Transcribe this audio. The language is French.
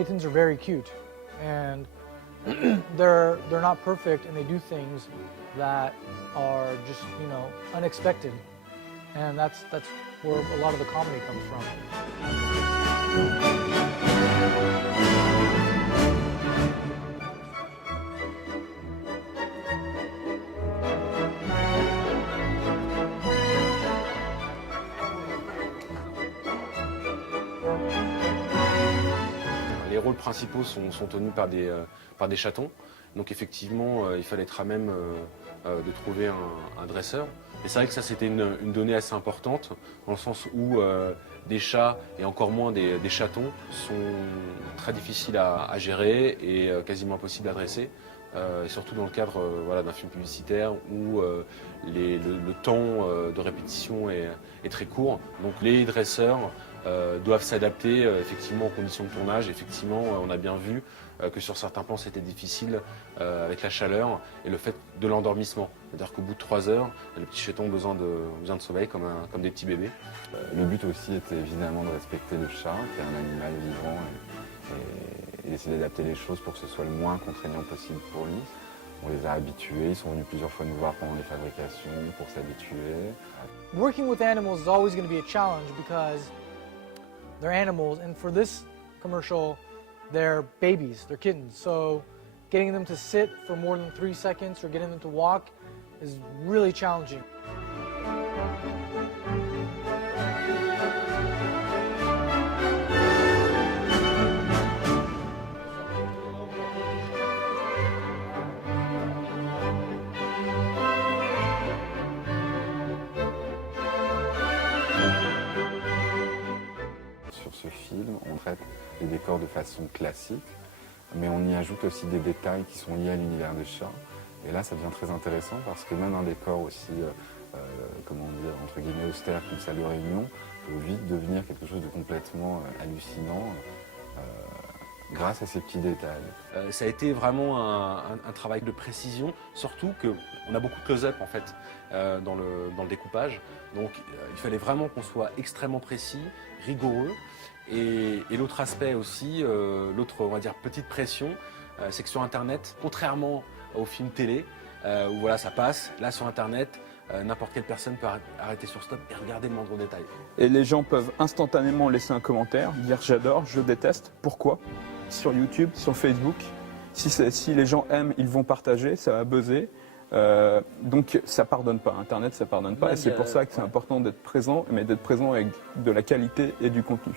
kittens are very cute, and they're not perfect, and they do things that are just, you know, unexpected, and that's where a lot of the comedy comes from. Les rôles principaux sont tenus par des chatons. Donc effectivement, il fallait être à même de trouver un dresseur. Et c'est vrai que ça, c'était une donnée assez importante, dans le sens où des chats, et encore moins des chatons, sont très difficiles à gérer et quasiment impossibles à dresser. Et surtout dans le cadre voilà, d'un film publicitaire où le temps de répétition est très court. Donc les dresseurs doivent s'adapter effectivement aux conditions de tournage. Effectivement, on a bien vu que sur certains plans c'était difficile avec la chaleur et le fait de l'endormissement. C'est-à-dire qu'au bout de 3 heures, les petits chatons ont besoin de sommeil comme des petits bébés. Le but aussi était évidemment de respecter le chat, qui est un animal vivant, et d'essayer d'adapter les choses pour que ce soit le moins contraignant possible pour lui. On les a habitués, ils sont venus plusieurs fois nous voir pendant les fabrications pour s'habituer. Working with animals is always going to be a challenge because they're animals, and for this commercial, they're babies, they're kittens. So getting them to sit for more than 3 seconds or getting them to walk is really challenging. Sur ce film, on traite les décors de façon classique, mais on y ajoute aussi des détails qui sont liés à l'univers des chats. Et là, ça devient très intéressant parce que même un décor aussi, comment dire, entre guillemets austère qu'une salle de réunion peut vite devenir quelque chose de complètement hallucinant grâce à ces petits détails. Ça a été vraiment un travail de précision, surtout qu'on a beaucoup de close-up en fait dans le découpage. Donc il fallait vraiment qu'on soit extrêmement précis, rigoureux. Et l'autre aspect aussi, l'autre on va dire petite pression, c'est que sur Internet, contrairement aux films télé, où voilà ça passe, là sur Internet, n'importe quelle personne peut arrêter sur stop et regarder le moindre détail. Et les gens peuvent instantanément laisser un commentaire, dire j'adore, je déteste, pourquoi? Sur YouTube, sur Facebook. Si les gens aiment, ils vont partager, ça va buzzer. Donc ça pardonne pas, Internet ça pardonne pas, et c'est pour ça que c'est important d'être présent, mais d'être présent avec de la qualité et du contenu.